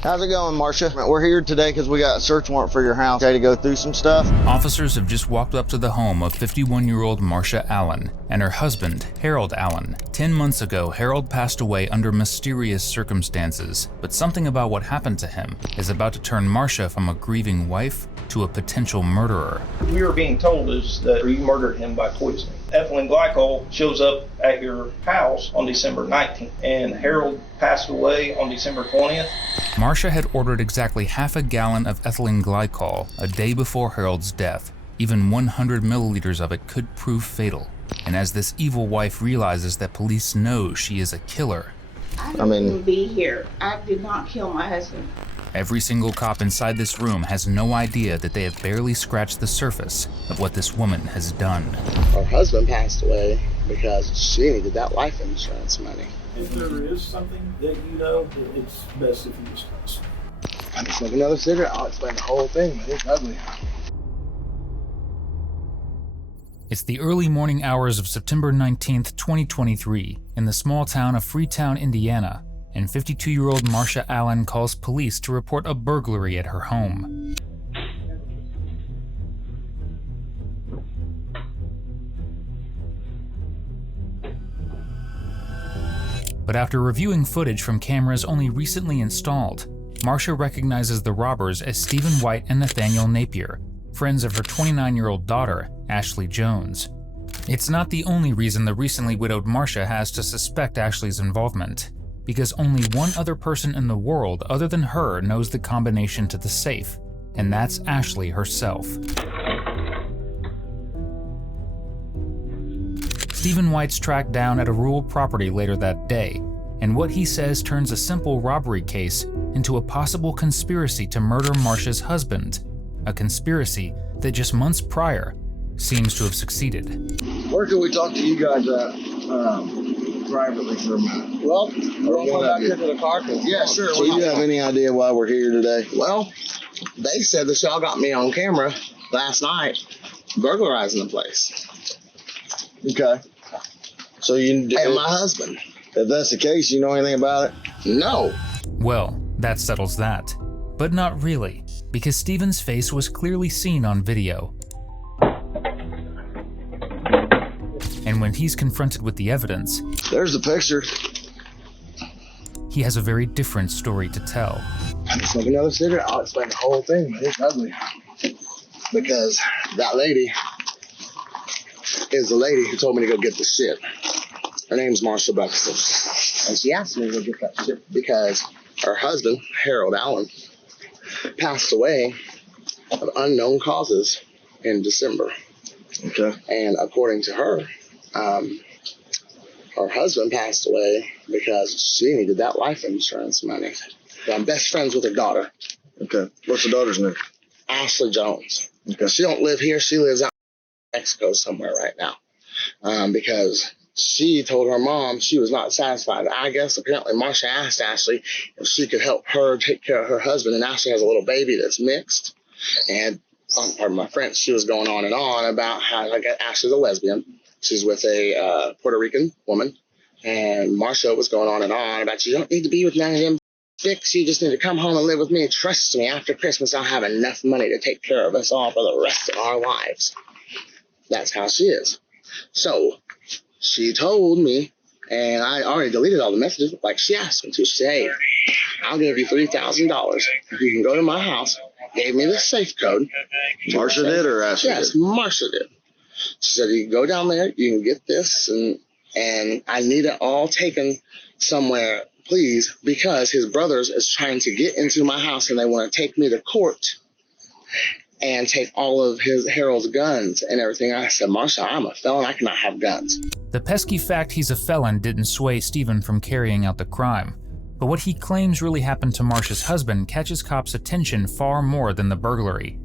How's it going, Marsha? We're here today because we got a search warrant for your house. Okay, to go through some stuff. Officers have just walked up to the home of 51-year-old Marsha Allen and her husband, Harold Allen. 10 months ago, Harold passed away under mysterious circumstances, but something about what happened to him is about to turn Marsha from a grieving wife to a potential murderer. We were being told is that you murdered him by poisoning. Ethylene glycol shows up at your house on December 19th, and Harold passed away on December 20th. Marsha had ordered exactly half a gallon of ethylene glycol a day before Harold's death. Even 100 milliliters of it could prove fatal. And as this evil wife realizes that police know she is a killer, I didn't be here. I did not kill my husband. Every single cop inside this room has no idea that they have barely scratched the surface of what this woman has done. Her husband passed away because she needed that life insurance money. If there is something that you know, it's best if you discuss. I just smoke another cigarette. I'll explain the whole thing, but it's ugly. It's the early morning hours of September 19th, 2023, in the small town of Freetown, Indiana, and 52-year-old Marsha Allen calls police to report a burglary at her home. But after reviewing footage from cameras only recently installed, Marsha recognizes the robbers as Stephen White and Nathaniel Napier, friends of her 29-year-old daughter, Ashley Jones. It's not the only reason the recently widowed Marsha has to suspect Ashley's involvement, because only one other person in the world other than her knows the combination to the safe, and that's Ashley herself. Stephen White's tracked down at a rural property later that day, and what he says turns a simple robbery case into a possible conspiracy to murder Marsha's husband, a conspiracy that just months prior seems to have succeeded. Where can we talk to you guys privately for a minute? Well, we'll come back into the car. Yeah, sure. So you have any idea why we're here today? Well, they said that y'all got me on camera last night burglarizing the place. Okay. So you And my husband. If that's the case, you know anything about it? No. Well, that settles that. But not really, because Stephen's face was clearly seen on video. And when he's confronted with the evidence, there's the picture. He has a very different story to tell. I just smoke another cigarette. I'll explain the whole thing, but it's ugly. Because that lady is the lady who told me to go get the shit. Her name's Marsha Buxton. And she asked me to go get that shit because her husband, Harold Allen, passed away of unknown causes in December. Okay. And according to her, her husband passed away because she needed that life insurance money. So I'm best friends with her daughter. Okay. What's the daughter's name? Ashley Jones. Okay. She don't live here. She lives out in Mexico somewhere right now. Because she told her mom she was not satisfied. I guess apparently Marsha asked Ashley if she could help her take care of her husband. And Ashley has a little baby that's mixed. And pardon my French, she was going on and on about how Ashley's a lesbian. She's with a Puerto Rican woman. And Marsha was going on and on about, you don't need to be with none of them dicks. You just need to come home and live with me. Trust me, after Christmas, I'll have enough money to take care of us all for the rest of our lives. That's how she is. So she told me, and I already deleted all the messages, like she asked me to. She said, hey, I'll give you $3,000 if you can go to my house. Gave me the safe code. Marsha did or Ashley Yes, did? Marsha did. She said, you can go down there, you can get this, and I need it all taken somewhere, please, because his brothers is trying to get into my house and they want to take me to court and take all of Harold's guns and everything. I said, Marsha, I'm a felon. I cannot have guns. The pesky fact he's a felon didn't sway Stephen from carrying out the crime. But what he claims really happened to Marsha's husband catches cops' attention far more than the burglary.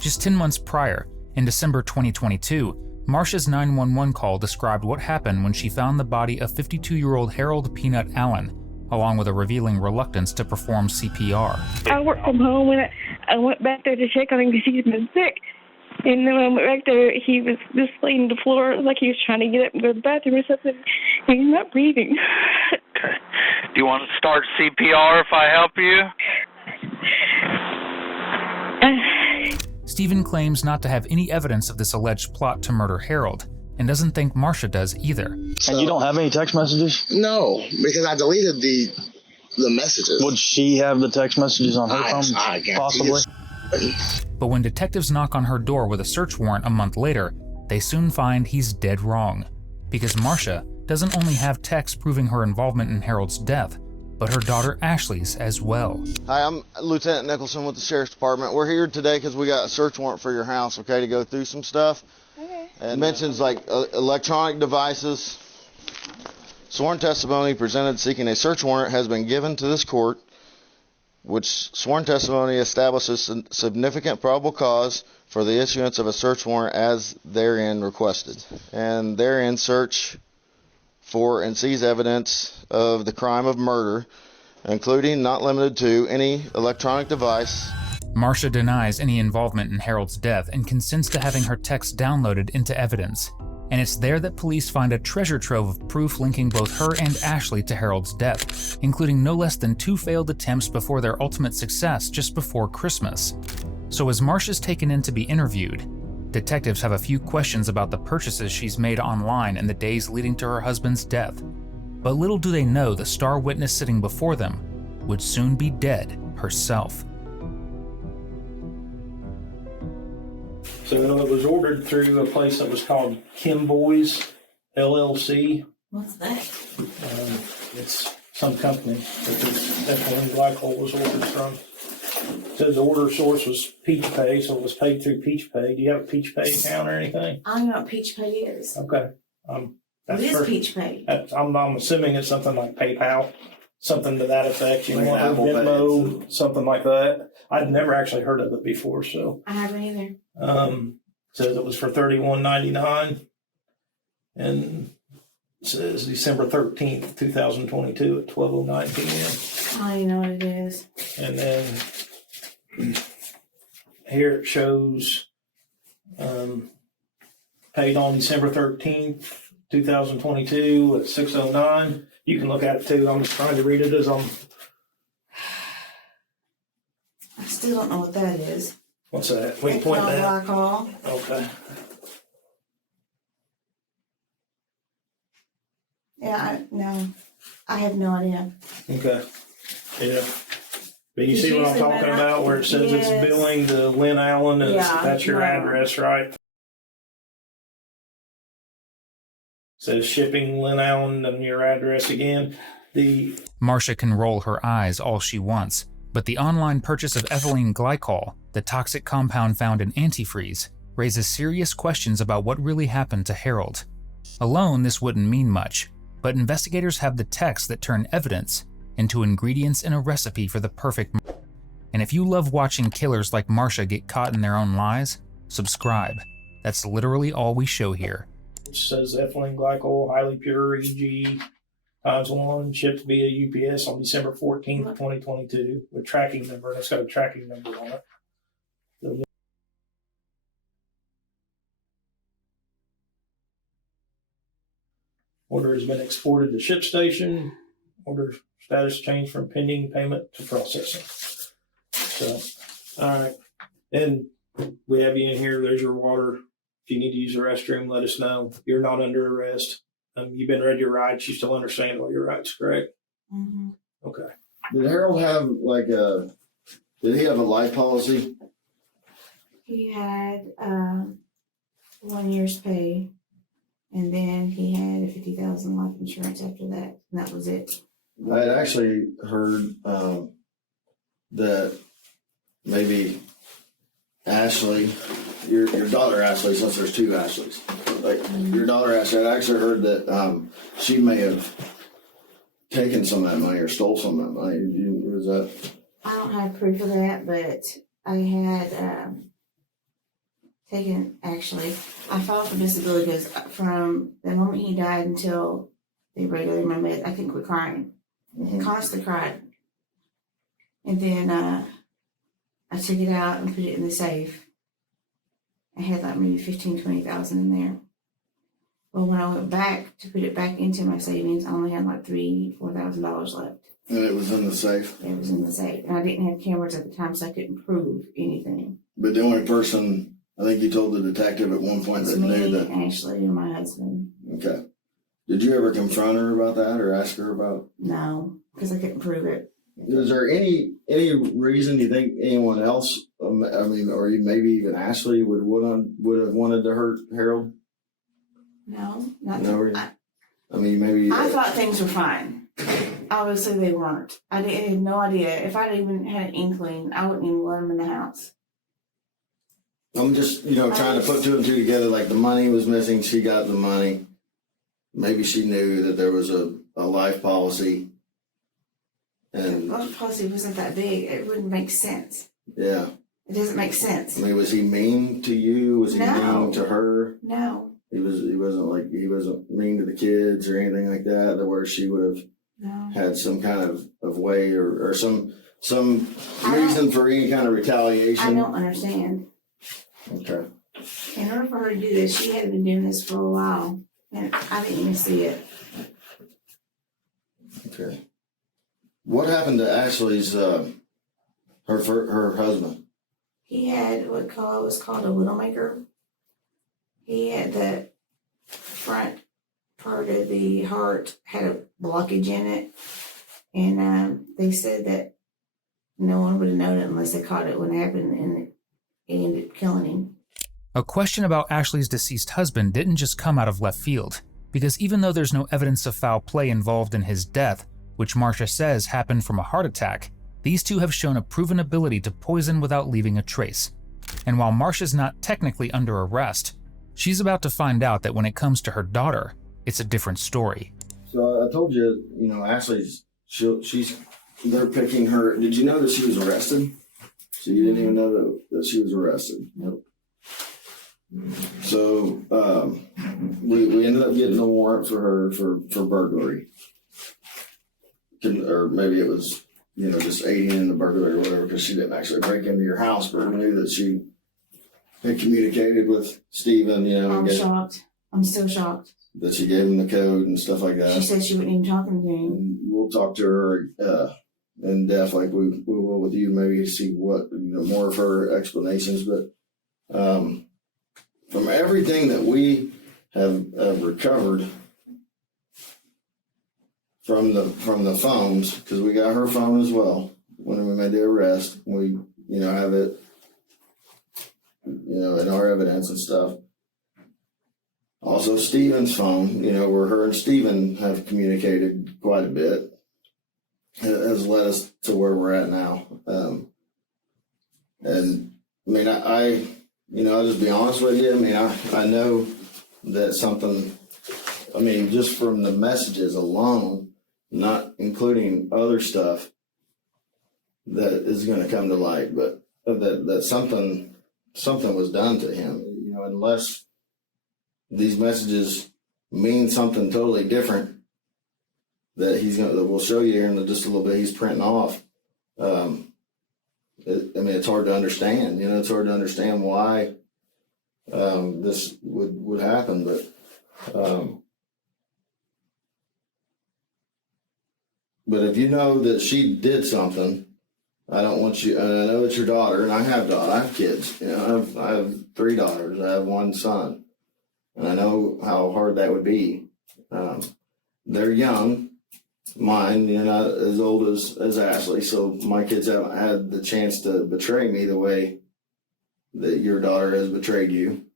Just 10 months prior, in December 2022, Marsha's 911 call described what happened when she found the body of 52-year-old Harold Peanut Allen, along with a revealing reluctance to perform CPR. I work from home and I went back there to check on him because he's been sick. And then when I went back there, he was just laying on the floor like he was trying to get up and go to the bathroom or something. And he's not breathing. Do you want to start CPR if I help you? Stephen claims not to have any evidence of this alleged plot to murder Harold, and doesn't think Marsha does either. And you don't have any text messages? No, because I deleted the messages. Would she have the text messages on her phone? I Possibly. But when detectives knock on her door with a search warrant a month later, they soon find he's dead wrong. Because Marsha doesn't only have texts proving her involvement in Harold's death, but her daughter Ashley's as well. Hi, I'm Lieutenant Nicholson with the Sheriff's Department. We're here today because we got a search warrant for your house, okay, to go through some stuff. Okay. And it mentions like electronic devices. Sworn testimony presented seeking a search warrant has been given to this court, which sworn testimony establishes significant probable cause for the issuance of a search warrant as therein requested. And therein search for and seize evidence of the crime of murder, including, not limited to, any electronic device. Marsha denies any involvement in Harold's death and consents to having her texts downloaded into evidence. And it's there that police find a treasure trove of proof linking both her and Ashley to Harold's death, including no less than 2 failed attempts before their ultimate success just before Christmas. So as Marsha's taken in to be interviewed, detectives have a few questions about the purchases she's made online in the days leading to her husband's death. But little do they know the star witness sitting before them would soon be dead herself. So it was ordered through a place that was called Kim Boys LLC. What's that? It's some company that this ethylene glycol was ordered from. It says the order source was Peach Pay, so it was paid through Peach Pay. Do you have a Peach Pay account or anything? I don't know what Peach Pay is. Okay. What is Peach Pay? I'm assuming it's something like PayPal, something to that effect. You Like know, Apple Pay. Venmo, something like that. I'd never actually heard of it before, so. I haven't either. Says it was for $31.99, and it says December 13th, 2022 at 12:09 p.m. I don't even know what it is. And then here it shows paid on December 13th, 2022 at 6:09. You can look at it too. I'm just trying to read it as I'm. I still don't know what that is. What's that? Wait, point Ethylene that. glycol. Okay. Yeah, no. I have no idea. Okay. Yeah. But you It's see what I'm usually talking when about where it says it's yes. billing to Lynn Allen and Yeah, that's your no. address, right? Says shipping Lynn Allen and your address again. Marsha can roll her eyes all she wants, but the online purchase of ethylene glycol, the toxic compound found in antifreeze, raises serious questions about what really happened to Harold. Alone, this wouldn't mean much, but investigators have the texts that turn evidence into ingredients in a recipe for the perfect murder. And if you love watching killers like Marsha get caught in their own lies, subscribe. That's literally all we show here. It says ethylene glycol, highly pure EG ×1, shipped via UPS on December 14th, 2022, with tracking number, and it's got a tracking number on it. The order has been exported to ship station. Order status changed from pending payment to processing. So, all right. And we have you in here. There's your water. If you need to use the restroom, let us know. You're not under arrest. You've been read your rights. You still understand all your rights, correct? Mm-hmm. Okay. Did Harold have did he have a life policy? He had 1 year's pay, and then he had a $50,000 life insurance after that, and that was it. I had actually heard that maybe Ashley, your daughter Ashley, since there's 2 Ashleys, like your daughter Ashley, I actually heard that she may have taken some of that money or stole some of that money. Was that? I don't have proof of that, but I had taken, actually, I filed for disability because from the moment he died until they regularly my med, I couldn't quit crying. Constantly cried. And then I took it out and put it in the safe. I had like maybe 15, 20,000 in there. Well, when I went back to put it back into my savings, I only had like $3,000, $4,000 left. And it was in the safe. It was in the safe. And I didn't have cameras at the time, so I couldn't prove anything. But the only person, I think you told the detective at one point It's that knew me, that. Ashley, and my husband. Okay. Did you ever confront her about that or ask her about? No, because I couldn't prove it. Is there any reason you think anyone else, or maybe even Ashley would have wanted to hurt Harold? No, not No reason. Maybe. I thought things were fine. Obviously, they weren't. I had no idea. If I'd even had an inkling, I wouldn't even let them in the house. I'm just, trying to put two and two together. Like the money was missing, she got the money. Maybe she knew that there was a life policy. And The life policy wasn't that big. It wouldn't make sense. Yeah. It doesn't make sense. Was he mean to you? Was he mean to her? No. He wasn't mean to the kids or anything like that, where she would have had some kind of way or some reason for any kind of retaliation. I don't understand. Okay. In order for her to do this, she had been doing this for a while, and I didn't even see it. Okay. What happened to Ashley's her husband? He had what was called a widowmaker. He had the front part of the heart had a blockage in it, and they said that no one would have known it unless they caught it when it happened, and it ended up killing him. A question about Ashley's deceased husband didn't just come out of left field, because even though there's no evidence of foul play involved in his death, which Marsha says happened from a heart attack, these two have shown a proven ability to poison without leaving a trace. And while Marsha's not technically under arrest, she's about to find out that when it comes to her daughter, it's a different story. So I told you, Ashley's, they're picking her. Did you know that she was arrested? So you didn't even know that she was arrested? Nope. So we ended up getting a warrant for her for burglary. Or maybe it was, just aiding in the burglary or whatever, because she didn't actually break into your house, but we knew that she had communicated with Steven, I'm shocked. I'm still shocked. That she gave him the code and stuff like that. She said she wouldn't even talk to him. And we'll talk to her in depth, like we will with you, maybe to see what more of her explanations. But from everything that we have recovered from the phones, because we got her phone as well when we made the arrest, we have it in our evidence and stuff. Also, Steven's phone, where her and Steven have communicated quite a bit, has led us to where we're at now. I'll just be honest with you. I know that something, just from the messages alone, not including other stuff that is going to come to light, but that something was done to him, unless these messages mean something totally different that we'll show you here in just a little bit. He's printing off. It's hard to understand. It's hard to understand why this would happen. But if you know that she did something, I don't want you. And I know it's your daughter, and I have kids. I have 3 daughters. I have 1 son. And I know how hard that would be. They're young. Mine, not as old as Ashley, so my kids haven't had the chance to betray me the way that your daughter has betrayed you.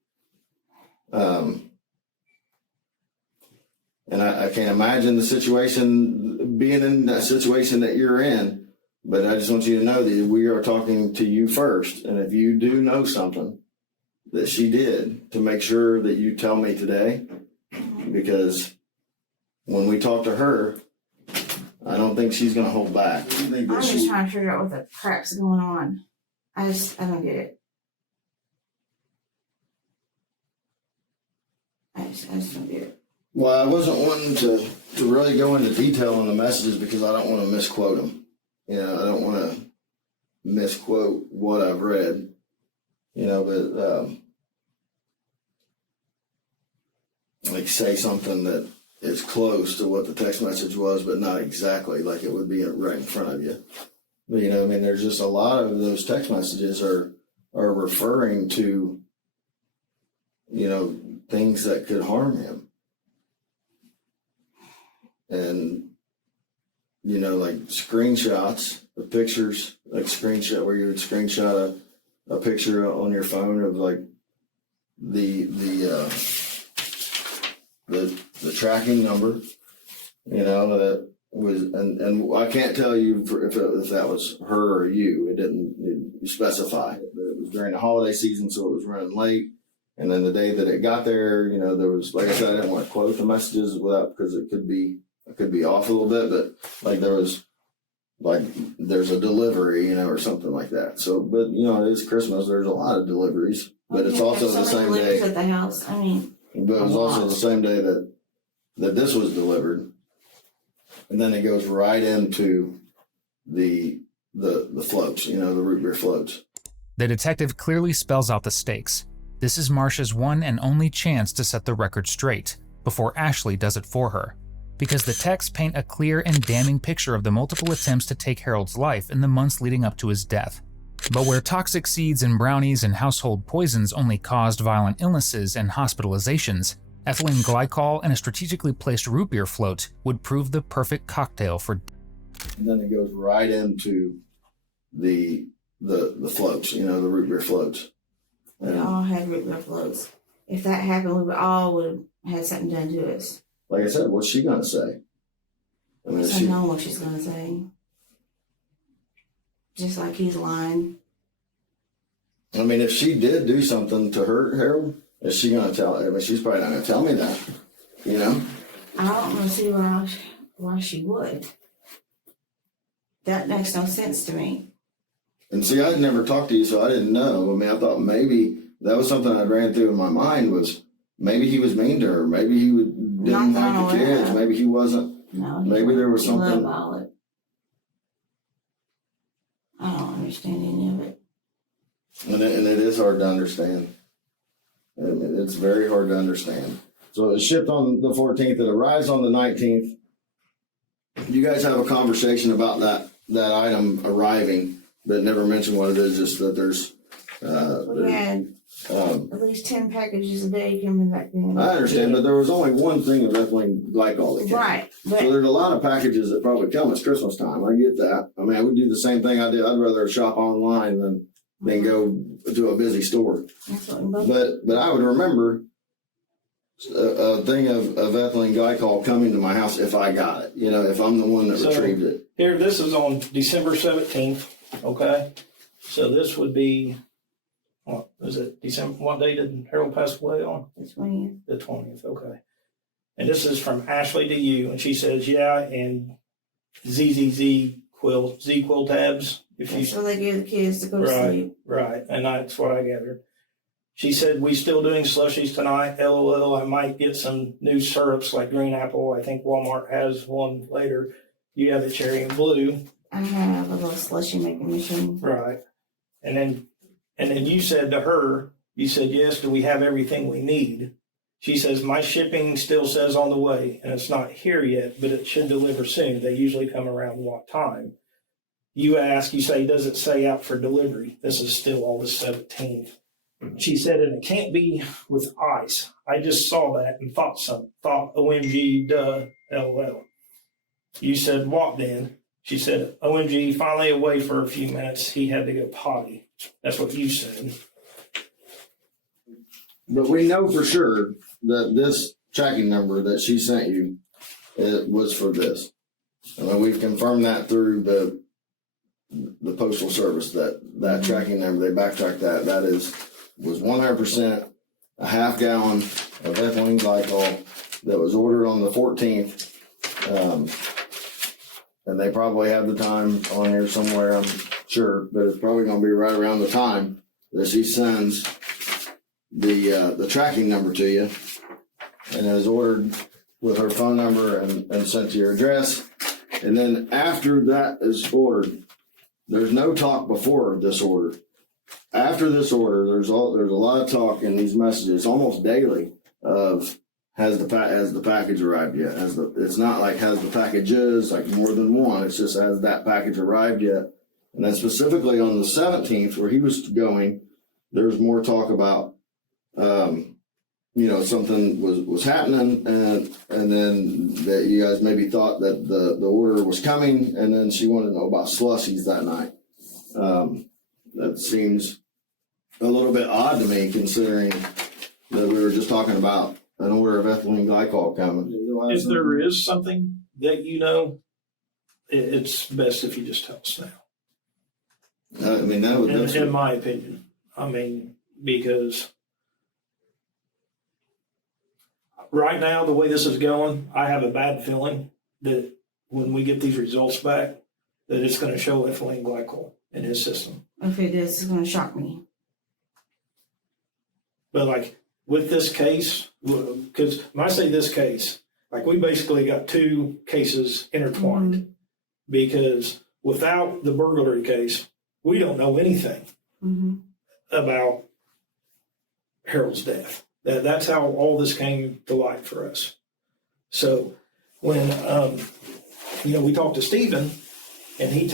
And I can't imagine the situation, being in that situation that you're in, but I just want you to know that we are talking to you first. And if you do know something that she did, to make sure that you tell me today, because when we talk to her, I don't think she's going to hold back. I'm just trying to figure out what the crap's going on. I don't get it. I just don't get it. Well, I wasn't wanting to really go into detail on the messages because I don't want to misquote them. I don't want to misquote what I've read. But like say something that is close to what the text message was, but not exactly like it would be right in front of you. But, you know, I mean, there's just a lot of those text messages are referring to, you know, things that could harm him. And, you know, like screenshots of pictures, like screenshot where you would screenshot a picture on your phone of like the tracking number, you know, that was, and I can't tell you if that was her or you. It didn't specify, but it was during the holiday season, so it was running late. And then the day that it got there, you know, there was, like I said, I didn't want to quote the messages without, because it could be off a little bit, but like there was, like there's a delivery, you know, or something like that. So, but you know, it is Christmas. There's a lot of deliveries, but it's also the same day. At the house, I mean. But it was also the same day that this was delivered, and then it goes right into the floats, you know, the root beer floats. The detective clearly spells out the stakes. This is Marsha's one and only chance to set the record straight before Ashley does it for her, because the texts paint a clear and damning picture of the multiple attempts to take Harold's life in the months leading up to his death. But where toxic seeds and brownies and household poisons only caused violent illnesses and hospitalizations, ethylene glycol and a strategically placed root beer float would prove the perfect cocktail for. And then it goes right into the floats, you know, the root beer floats. We all had root beer floats. If that happened, we all would have had something done to us. Like I said, what's she gonna say? I mean, I know what she's gonna say. Just like he's lying. I mean, if she did do something to hurt Harold, is she gonna tell? I mean, she's probably not gonna tell me that. You know? I don't want to see why she would. That makes no sense to me. And see, I'd never talked to you, so I didn't know. I mean, I thought maybe that was something I ran through in my mind was maybe he was mean to her. Maybe he didn't like the kids. Maybe he wasn't. No, maybe there was something. He loved Violet. I don't understand any of it. And it is hard to understand. It's very hard to understand. So it shipped on the 14th. It arrives on the 19th. You guys have a conversation about that item arriving, but never mention what it is. Just that there's. We had at least 10 packages a day coming back in. I understand, but there was only one thing of ethylene glycol that came. Right. But so there's a lot of packages that probably come. It's Christmas time. I get that. I mean, I would do the same thing I did. I'd rather shop online than go to a busy store. But I would remember a thing of ethylene glycol coming to my house if I got it. You know, if I'm the one that retrieved it. Here, this is on December 17th. Okay, so this would be. What was it? December. What day did Harold pass away on? The 20th. The 20th. Okay. And this is from Ashley to you, and she says, "Yeah," and ZZZ quill tabs. That's what they give the kids to go to sleep. Right, and that's what I gathered. She said, "We still doing slushies tonight. LOL. I might get some new syrups like green apple. I think Walmart has one later. You have the cherry and blue. I have a little slushy making machine. Right, and then you said to her, you said, yes, do we have everything we need? She says, my shipping still says on the way, and it's not here yet, but it should deliver soon. They usually come around what time? You say, does it say out for delivery? This is still August 17th. She said, and it can't be with ice. I just saw that and thought OMG, duh, LOL. You said, what then? She said, OMG, finally away for a few minutes. He had to go potty. That's what you said. But we know for sure that this tracking number that she sent you was for this. I mean, we've confirmed that through the postal service that tracking number. They backtracked that. That was 100% a half gallon of ethylene glycol that was ordered on the 14th. And they probably have the time on here somewhere, I'm sure, but it's probably going to be right around the time that she sends the tracking number to you, and it is ordered with her phone number and sent to your address. And then after that is ordered, there's no talk before this order. After this order, there's a lot of talk in these messages, almost daily, of has the package arrived yet? It's not like has the packages, like more than one. It's just has that package arrived yet? And then specifically on the 17th, where he was going, there was more talk about, something was happening, and then that you guys maybe thought that the order was coming, and then she wanted to know about slushies that night. That seems a little bit odd to me, considering that we were just talking about an order of ethylene glycol coming. If there is something that you know, it's best if you just tell us now. I mean, in my opinion. I mean, because right now, the way this is going, I have a bad feeling that when we get these results back, that it's going to show ethylene glycol in his system. If it is, it's going to shock me. But like with this case, because when I say this case, like we basically got two cases intertwined. Mm-hmm. Because without the burglary case, we don't know anything about Harold's death. That's how all this came to light for us. So when we talked to Stephen, and he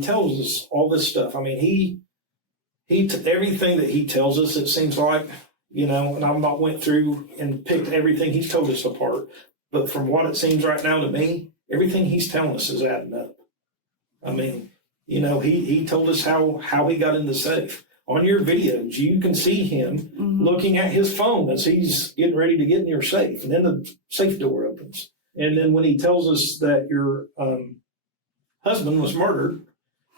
tells us all this stuff. I mean, he everything that he tells us, it seems like, and I'm not went through and picked everything he's told us apart. But from what it seems right now to me, everything he's telling us is adding up. I mean, he told us how he got in the safe. On your videos, you can see him looking at his phone as he's getting ready to get in your safe. And then the safe door opens. And then when he tells us that your husband was murdered,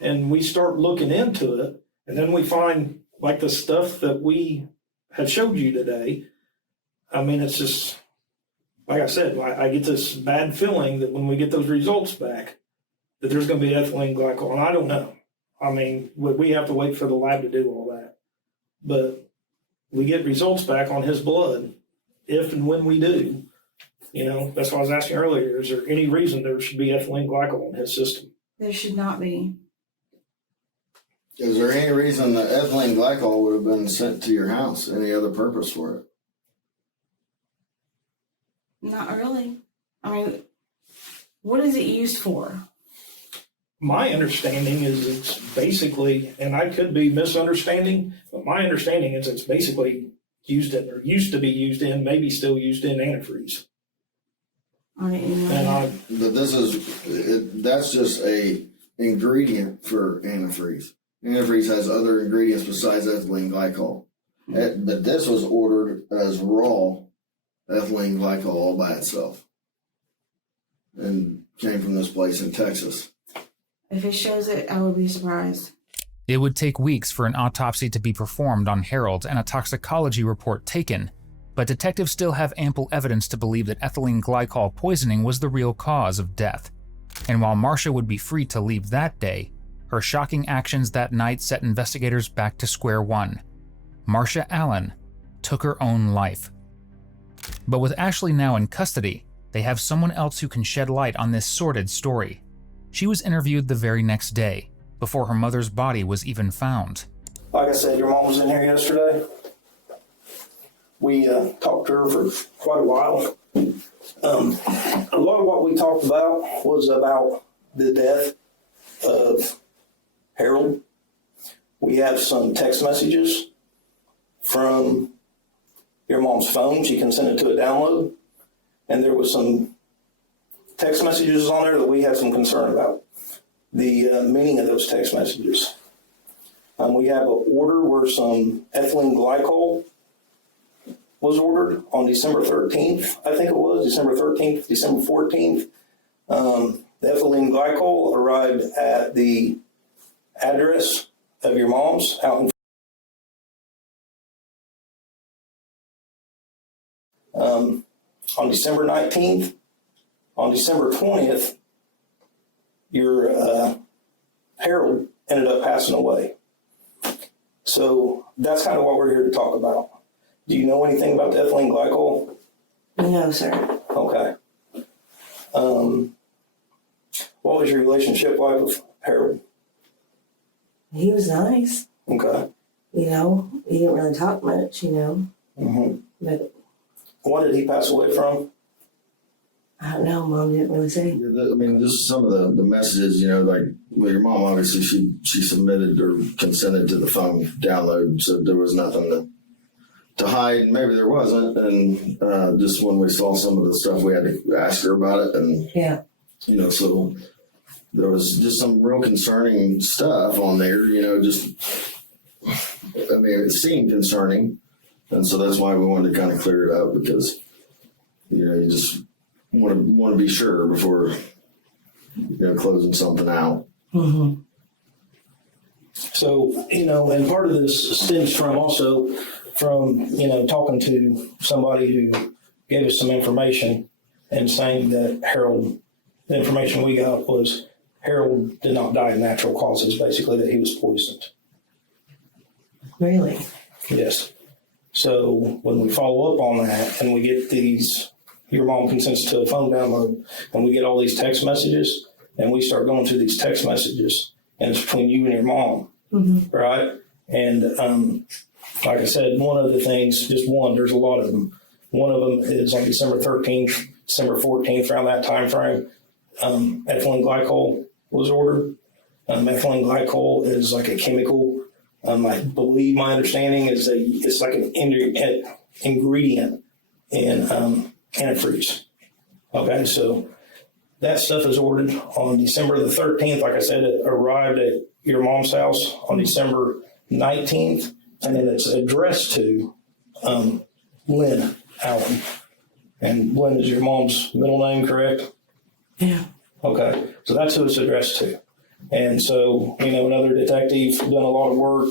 and we start looking into it, and then we find like the stuff that we have showed you today. I mean, it's just, like I said, I get this bad feeling that when we get those results back, that there's going to be ethylene glycol. And I don't know. I mean, we have to wait for the lab to do all that. But we get results back on his blood, if and when we do. That's why I was asking earlier, is there any reason there should be ethylene glycol in his system? There should not be. Is there any reason that ethylene glycol would have been sent to your house? Any other purpose for it? Not really. I mean, what is it used for? My understanding is it's basically, and I could be misunderstanding, but my understanding is it's basically used in, or used to be used in, maybe still used in antifreeze. But that's just a ingredient for antifreeze. Antifreeze has other ingredients besides ethylene glycol. But this was ordered as raw ethylene glycol all by itself, and came from this place in Texas. If it shows it, I would be surprised. It would take weeks for an autopsy to be performed on Harold and a toxicology report taken, but detectives still have ample evidence to believe that ethylene glycol poisoning was the real cause of death. And while Marsha would be free to leave that day, her shocking actions that night set investigators back to square one. Marsha Allen took her own life. But with Ashley now in custody, they have someone else who can shed light on this sordid story. She was interviewed the very next day, before her mother's body was even found. Like I said, your mom was in here yesterday. We talked to her for quite a while. A lot of what we talked about was about the death of Harold. We have some text messages from your mom's phone. She consented to a download. And there was some text messages on there that we had some concern about. The meaning of those text messages. We have an order where some ethylene glycol was ordered on December 13th, I think it was, December 13th, December 14th. The ethylene glycol arrived at the address of your mom's out in on December 19th. On December 20th, your Harold ended up passing away. So that's kind of what we're here to talk about. Do you know anything about the ethylene glycol? No, sir. Okay. What was your relationship like with Harold? He was nice. Okay. He didn't really talk much, Mm-hmm. But What did he pass away from? I don't know. Mom didn't really say. I mean, this is some of the messages, you know, like, well, your mom, obviously, she submitted or consented to the phone download, so there was nothing to hide. Maybe there wasn't, and just when we saw some of the stuff, we had to ask her about it, and, Yeah. you know, so there was just some real concerning stuff on there, you know, just, I mean, it seemed concerning, and so that's why we wanted to kind of clear it up, because, you know, you just want to be sure before, you know, closing something out. Mm-hmm. So, you know, and part of this stems from also from, you know, talking to somebody who gave us some information and saying that Harold, the information we got was Harold did not die of natural causes, basically that he was poisoned. Really? Yes. So when we follow up on that and we get these, your mom consents to a phone download, and we get all these text messages, and we start going through these text messages, and it's between you and your mom, right? And like I said, one of the things, just one, there's a lot of them. One of them is on December 13th, December 14th, around that time frame, ethylene glycol was ordered. Ethylene glycol is like a chemical. I believe my understanding is that it's like an ingredient in antifreeze. Okay, so that stuff is ordered on December the 13th. Like I said, it arrived at your mom's house on December 19th, and then it's addressed to Lynn Allen. And Lynn is your mom's middle name, correct? Yeah. Okay, so that's who it's addressed to. And so, you know, another detective done a lot of work,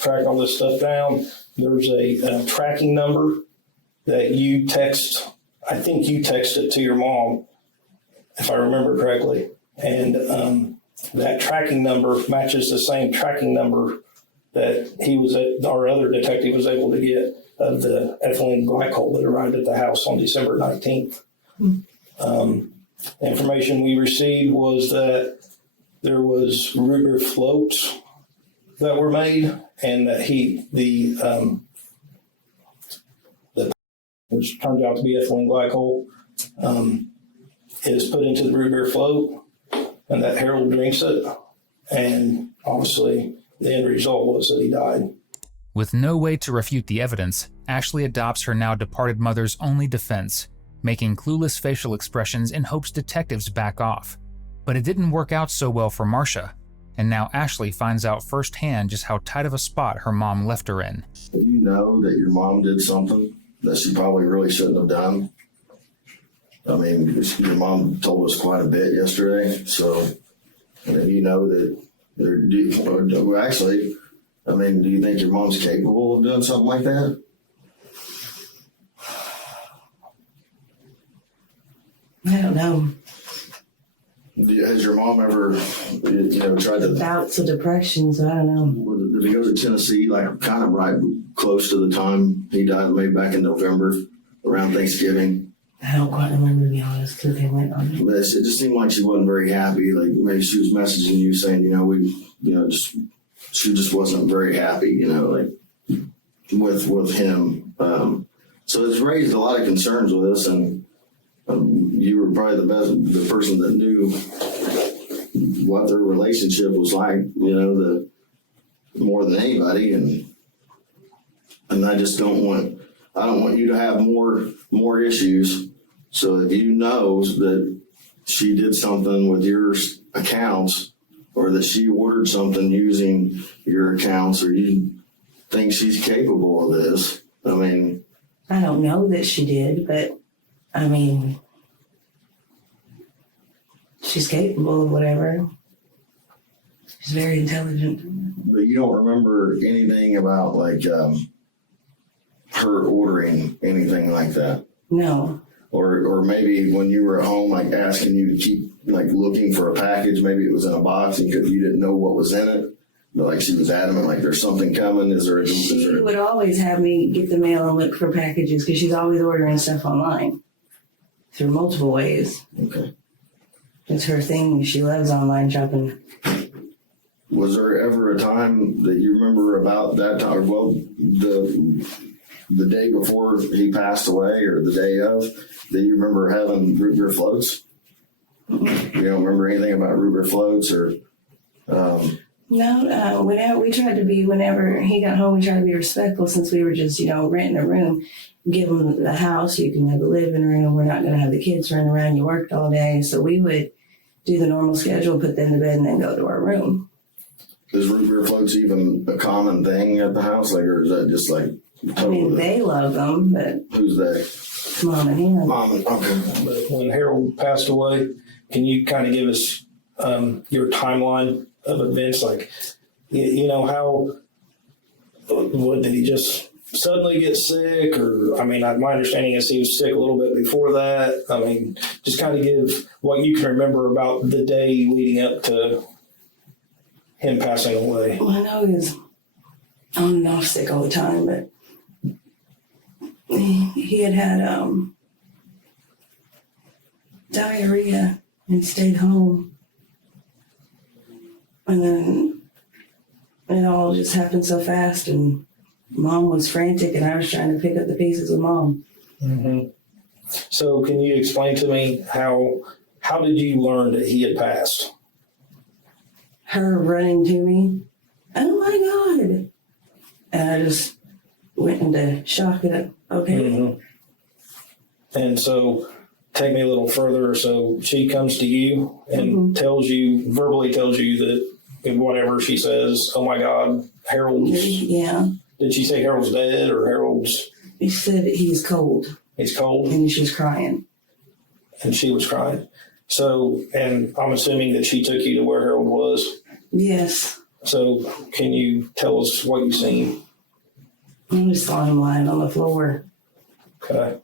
tracked all this stuff down. There's a tracking number that you text. I think you texted to your mom, if I remember correctly. And that tracking number matches the same tracking number that our other detective was able to get of the ethylene glycol that arrived at the house on December 19th. The information we received was that there was root beer floats that were made, and that which turns out to be ethylene glycol, is put into the root beer float, and that Harold drinks it, and obviously the end result was that he died. With no way to refute the evidence, Ashley adopts her now departed mother's only defense, making clueless facial expressions in hopes detectives back off. But it didn't work out so well for Marsha, and now Ashley finds out firsthand just how tight of a spot her mom left her in. You know that your mom did something that she probably really shouldn't have done. I mean, your mom told us quite a bit yesterday, so I mean, you know that actually, I mean, do you think your mom's capable of doing something like that? I don't know. Has your mom ever, you know, tried to... Bouts of depression, so I don't know. Did he go to Tennessee, like, kind of right close to the time he died, maybe back in November, around Thanksgiving? I don't quite remember, to be honest, because they went on. But it just seemed like she wasn't very happy. Like, maybe she was messaging you saying, you know, she just wasn't very happy, you know, like, with him. So it's raised a lot of concerns with us, and you were probably the person that knew what their relationship was like, you know, more than anybody, and I don't want you to have more issues. So if you know that she did something with your accounts, or that she ordered something using your accounts, or you think she's capable of this, I mean, I don't know that she did, but I mean, she's capable of whatever. She's very intelligent. But you don't remember anything about, like, her ordering anything like that? No. Or maybe when you were at home, like, asking you to keep, like, looking for a package, maybe it was in a box and you didn't know what was in it, but, like, she was adamant, like, there's something coming. She would always have me get the mail and look for packages, because she's always ordering stuff online through multiple ways. Okay. It's her thing. She loves online shopping. Was there ever a time that you remember about that time? Well, the day before he passed away or the day of, do you remember having root beer floats? You don't remember anything about root beer floats or? No, whenever he got home, we tried to be respectful since we were just, renting a room. Give him the house, you can have the living room. We're not going to have the kids running around. You worked all day. So we would do the normal schedule, put them to bed, and then go to our room. Is root beer floats even a common thing at the house? Or is that just they love them, but. Who's they? Mom and him. Mom, okay. But when Harold passed away, can you kind of give us your timeline of events? Did he just suddenly get sick? Or, my understanding is he was sick a little bit before that. Just kind of give what you can remember about the day leading up to him passing away. Well, I know he was on and off sick all the time, but he had diarrhea and stayed home. And then it all just happened so fast, and Mom was frantic, and I was trying to pick up the pieces with Mom. Mm-hmm. So can you explain to me how did you learn that he had passed? Her running to me, oh my God. And I just went into shock that, okay. Mm-hmm. And so take me a little further. So she comes to you and verbally tells you that whatever she says, oh my God, Harold's. Yeah. Did she say Harold's dead or Harold's? He said he's cold. He's cold? And she was crying. And she was crying. So, and I'm assuming that she took you to where Harold was? Yes. So can you tell us what you seen? I just saw him lying on the floor. Okay.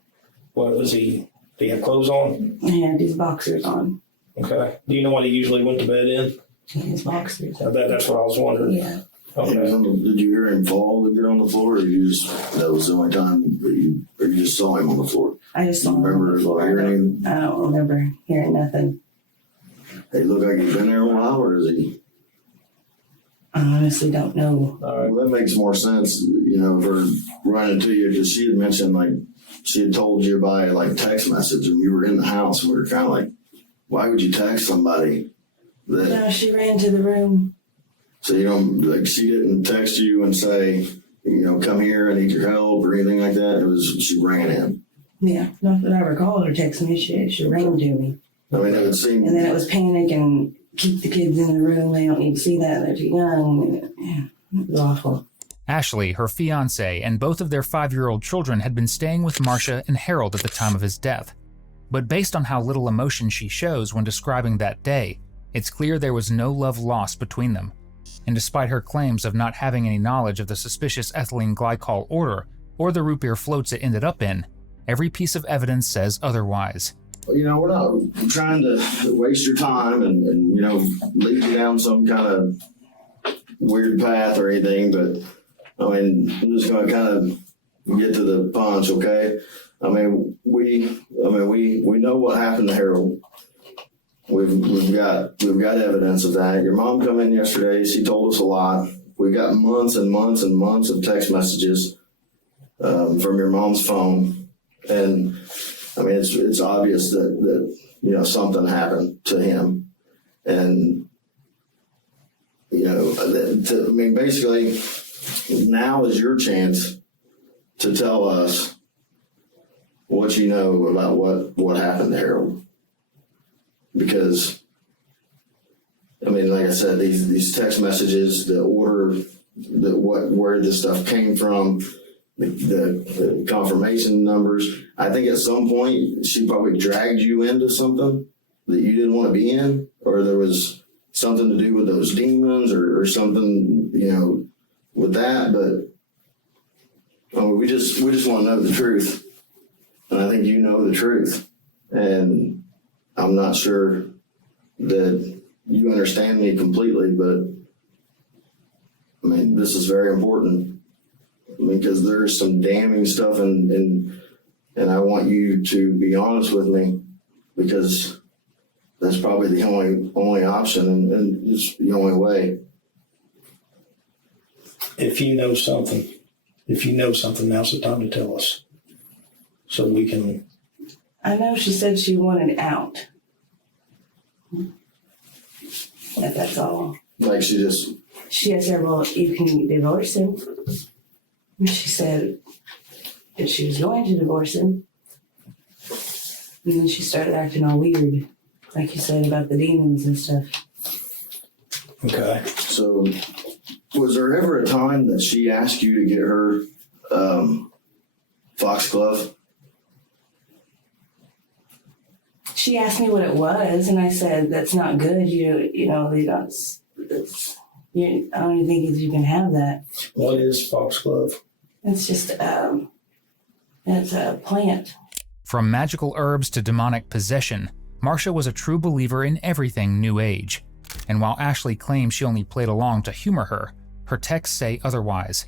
What was he? Did he have clothes on? He had his boxers on. Okay. Do you know what he usually went to bed in? His boxers. That's what I was wondering. Yeah. Okay. Did you hear him fall and get on the floor, or that was the only time or you just saw him on the floor? I just saw him remember on the floor. hearing? I don't remember hearing nothing. He look like he's been there a while, or is he? I honestly don't know. Well, that makes more sense, for running to you, because she had mentioned, she had told you by, text message, and you were in the house, and we were kind of why would you text somebody that... No, she ran to the room. So, she didn't text you and say, come here, I need your help, or anything like that? It was, she ran in. Yeah, not that I recall her texting me. She ran to me. It would seem... And then it was panic and keep the kids in the room. They don't need to see that. They're too young. Yeah, it was awful. Ashley, her fiancé, and both of their 5-year-old children had been staying with Marsha and Harold at the time of his death. But based on how little emotion she shows when describing that day, it's clear there was no love lost between them. And despite her claims of not having any knowledge of the suspicious ethylene glycol order or the root beer floats it ended up in, every piece of evidence says otherwise. We're not trying to waste your time and lead you down some kind of weird path or anything, but I'm just going to kind of get to the punch, okay? We know what happened to Harold. We've got evidence of that. Your mom come in yesterday. She told us a lot. We got months and months and months of text messages from your mom's phone, and it's obvious that something happened to him, and basically now is your chance to tell us what you know about what happened to Harold. Because, like I said, these text messages, the order, where this stuff came from, the confirmation numbers, I think at some point she probably dragged you into something that you didn't want to be in, or there was something to do with those demons or something, with that. But we just want to know the truth, and I think you know the truth, and I'm not sure that you understand me completely, but this is very important because there's some damning stuff, and I want you to be honest with me, because that's probably the only option, and it's the only way. If you know something If you know something, now's the time to tell us. So we can. I know she said she wanted out. But that's all. Like she said, well, you can divorce him. And she said that she was going to divorce him. And then she started acting all weird, like you said about the demons and stuff. Okay. So, was there ever a time that she asked you to get her foxglove? She asked me what it was, and I said, that's not good. You know, they don't, I don't even think you can have that. What is foxglove? It's just, it's a plant. From magical herbs to demonic possession, Marsha was a true believer in everything New Age. And while Ashley claims she only played along to humor her, her texts say otherwise.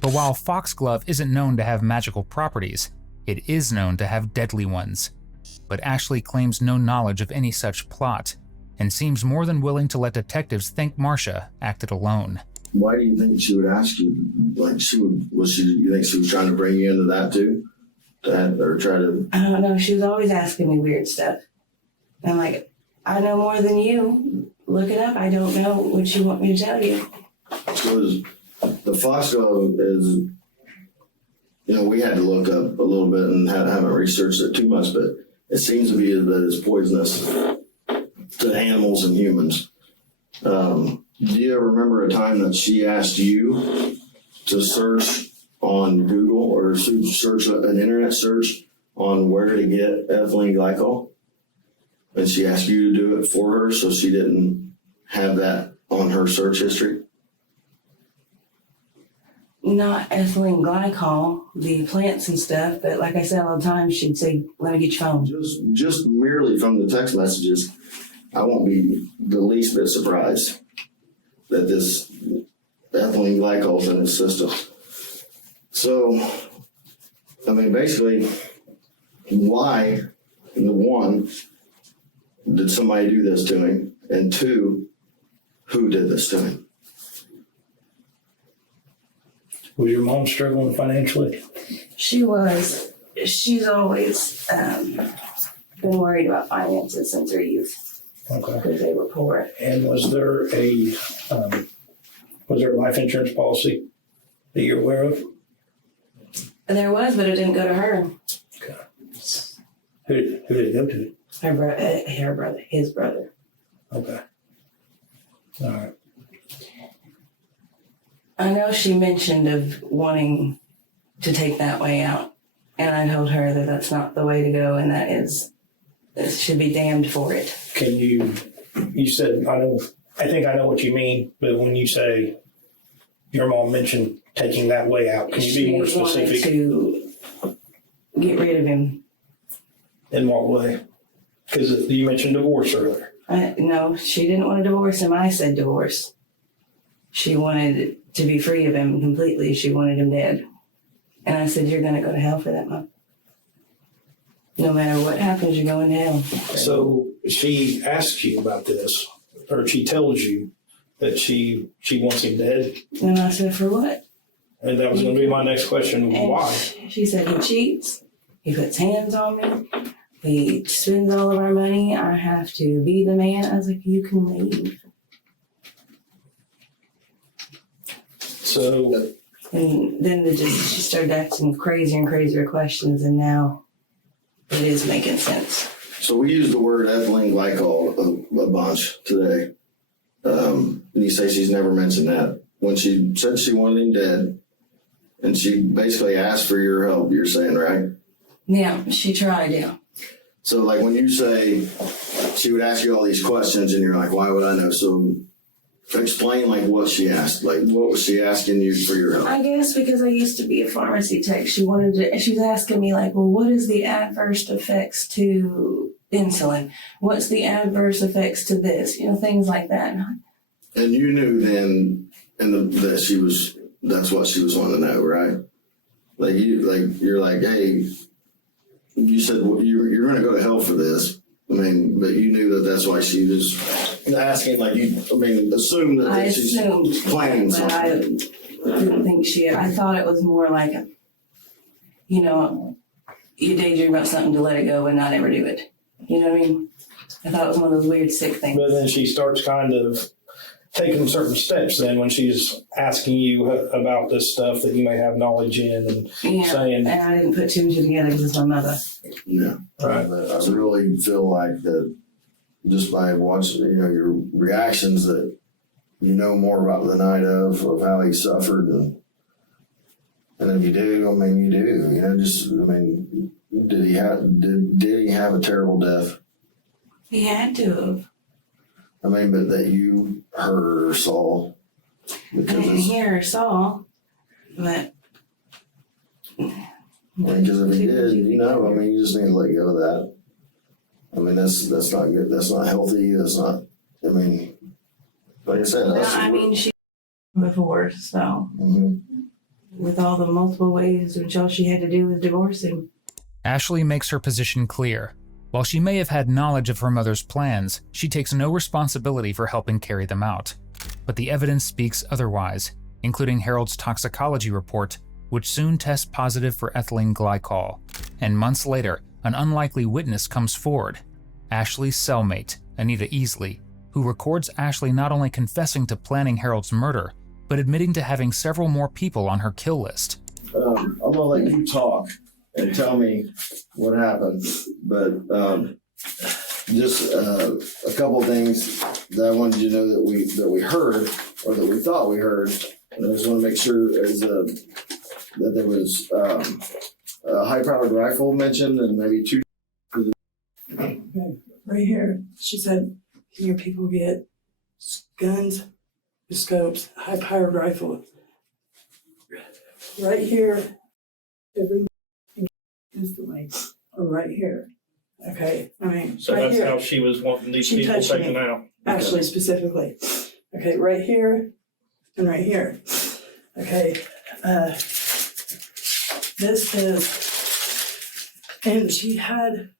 But while foxglove isn't known to have magical properties, it is known to have deadly ones. But Ashley claims no knowledge of any such plot, and seems more than willing to let detectives think Marsha acted alone. Why do you think she would ask you? Like you think she was trying to bring you into that too? Or try to? I don't know. She was always asking me weird stuff. I'm like, I know more than you. Look it up. I don't know what you want me to tell you. Was the foxglove is, we had to look up a little bit and haven't researched it too much, but it seems to be that it's poisonous to animals and humans. Do you ever remember a time that she asked you to search on Google or search an internet search on where to get ethylene glycol? And she asked you to do it for her so she didn't have that on her search history? Not ethylene glycol, the plants and stuff, but like I said all the time, she'd say, let me get your phone. Just merely from the text messages, I won't be the least bit surprised that this ethylene glycol is in his system. So, basically, why, one, did somebody do this to him? And two, who did this to him? Was your mom struggling financially? She was. She's always been worried about finances since her youth. Okay. Because they were poor. And was there a life insurance policy that you're aware of? There was, but it didn't go to her. Okay. Who did it go to? His brother. Okay. All right. I know she mentioned of wanting to take that way out, and I told her that that's not the way to go, and it should be damned for it. Can you said, I think I know what you mean, but when you say your mom mentioned taking that way out, can you be more specific? She wanted to get rid of him. In what way? Because you mentioned divorce earlier. No, she didn't want to divorce him. I said divorce. She wanted to be free of him completely. She wanted him dead. And I said, you're going to go to hell for that, Mom. No matter what happens, you're going to hell. So she asks you about this, or she tells you that she wants him dead. And I said, for what? And that was going to be my next question. And why? She said, he cheats. He puts hands on me. He spends all of our money. I have to be the man. I was like, you can leave. So, and then she started asking crazier and crazier questions, and now it is making sense. So we use the word ethylene glycol a bunch today. You say she's never mentioned that. When she said she wanted him dead, and she basically asked for your help, you're saying, right? Yeah, she tried, yeah. So like when you say she would ask you all these questions, and you're like, why would I know? So explain like what she asked. Like what was she asking you for your help? I guess because I used to be a pharmacy tech, she was asking me like, well, what is the adverse effects to insulin? What's the adverse effects to this? Things like that. And you knew then that that's what she was wanting to know, right? You're like, hey, you said you're going to go to hell for this. But you knew that that's why she was asking, assume that she's planning something. didn't think I thought it was more like, you know, you daydream about something to let it go and not ever do it. You know what I mean? I thought it was one of those weird, sick things. But then she starts kind of taking certain steps then when she's asking you about this stuff that you may have knowledge in and saying. And I didn't put two and two together because it's my mother. Yeah. Right. I really feel like that just by watching, you know, your reactions that you know more about the night of how he suffered and if you do, I mean, you do, you know, just, I mean, did he have a terrible death? He had to have. I mean, but that you heard or saw. I didn't hear or saw, but. Because if he did, you know, I mean, you just need to let go of that. I mean, that's not good. That's not healthy. That's not, I mean, like I said, she before, so. Mm-hmm. With all the multiple ways which all she had to do was divorce him. Ashley makes her position clear. While she may have had knowledge of her mother's plans, she takes no responsibility for helping carry them out. But the evidence speaks otherwise, including Harold's toxicology report, which soon tests positive for ethylene glycol. And months later, an unlikely witness comes forward, Ashley's cellmate, Anita Easley, who records Ashley not only confessing to planning Harold's murder, but admitting to having several more people on her kill list. I'm gonna let you talk and tell me what happened, but just a couple of things that I wanted you to know that we heard or that we thought we heard, and I just want to make sure is that there was a high-powered rifle mentioned and maybe two. Okay, right here, she said, here people get guns, scopes, high-powered rifle. Right here, every instantly, or right here. Okay, I mean, So right that's here. how she was wanting these She people touched taken me. out. Actually, specifically. Okay, right here and right here. Okay, this is, and she had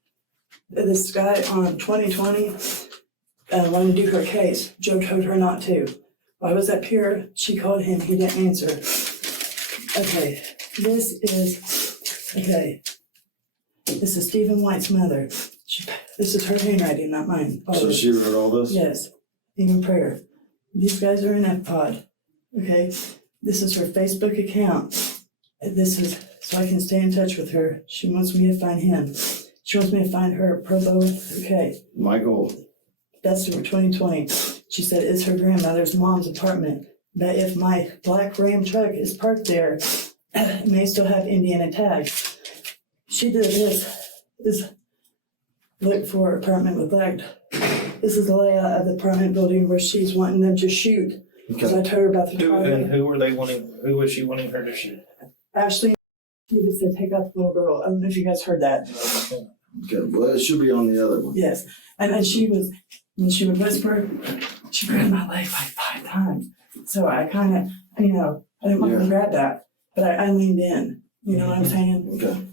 this guy on 2020 wanted to do her case. Joe told her not to. I was up here, she called him, he didn't answer. Okay, this is Stephen White's mother. This is her handwriting, not mine. So she wrote all this? Yes, even prayer. These guys are in FPOD. Okay, this is her Facebook account. This is so I can stay in touch with her. She wants me to find him. She wants me to find her pro bono. Okay. Michael. That's number 2020. She said it's her grandmother's mom's apartment. But if my black Ram truck is parked there, it may still have Indiana tags. She did is look for apartment with black. This is the layout of the apartment building where she's wanting them to shoot. Because I told her about the Who was she wanting her to shoot? Ashley, she just said take out the little girl. I don't know if you guys heard that. Okay, well, it should be on the other one. Yes. And then she was, when she would whisper, she grabbed my leg like 5 times. So I kind of, I didn't want to grab that, but I leaned in. You know what I'm saying? Okay.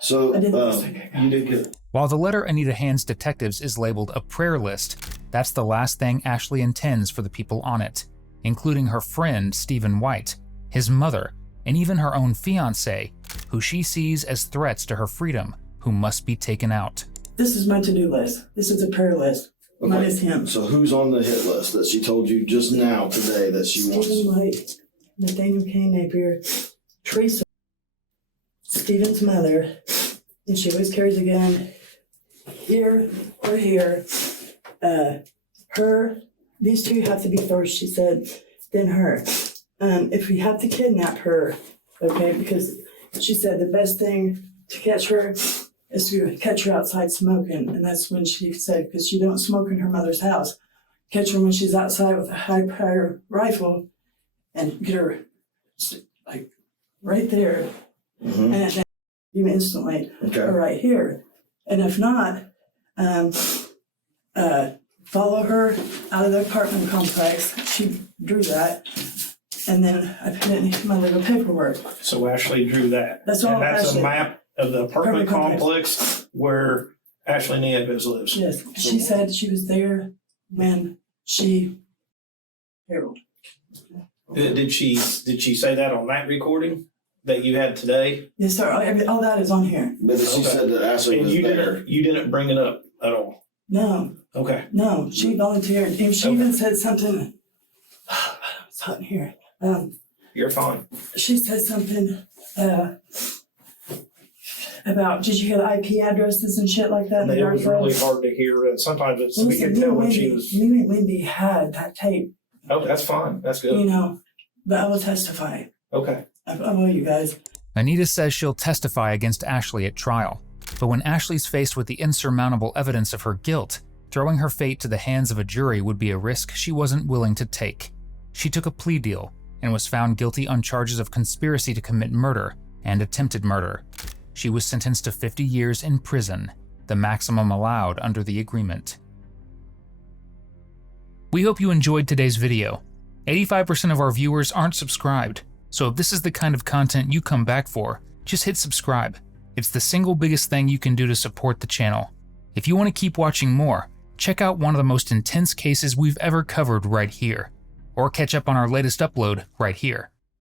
So, I didn't you did good. While the letter Anita hands detectives is labeled a prayer list, that's the last thing Ashley intends for the people on it, including her friend Stephen White, his mother, and even her own fiancé, who she sees as threats to her freedom, who must be taken out. This is my to-do list. This is a prayer list. Okay. Mine is him. So who's on the hit list that she told you just now today that she wants? Stephen White, Nathaniel K. Napier, Teresa, Stephen's mother, and she always carries a gun here or here. These two have to be first, she said, then her. If we have to kidnap her, okay, because she said the best thing to catch her is to catch her outside smoking, and that's when she said, because she don't smoke in her mother's house, catch her when she's outside with a high-power rifle and get her like right there, and then you instantly, or right here, and if not, follow her out of the apartment complex. She drew that, and then I put it in my little paperwork. So Ashley drew that. That's all. And that's Ashley. a map of the apartment complex where Ashley Nieves lives. Yes, she said she was there when she Harold. Did she say that on that recording that you had today? Yes, sir. All that is on here. But she said that Ashley And was there. you didn't bring it up at all? No. Okay. No, she volunteered. And she even said something. It's hot in here. You're fine. She said something about, did you hear the IP addresses and shit like that? In the It dark was web? really hard to hear, and sometimes we Listen, could tell when she was. Me and Wendy had that tape, Oh, that's fine. That's good. you know, but I will testify. Okay. I owe you guys. Anita says she'll testify against Ashley at trial, but when Ashley's faced with the insurmountable evidence of her guilt, throwing her fate to the hands of a jury would be a risk she wasn't willing to take. She took a plea deal and was found guilty on charges of conspiracy to commit murder and attempted murder. She was sentenced to 50 years in prison, the maximum allowed under the agreement. We hope you enjoyed today's video. 85% of our viewers aren't subscribed, so if this is the kind of content you come back for, just hit subscribe. It's the single biggest thing you can do to support the channel. If you want to keep watching more, check out one of the most intense cases we've ever covered right here, or catch up on our latest upload right here.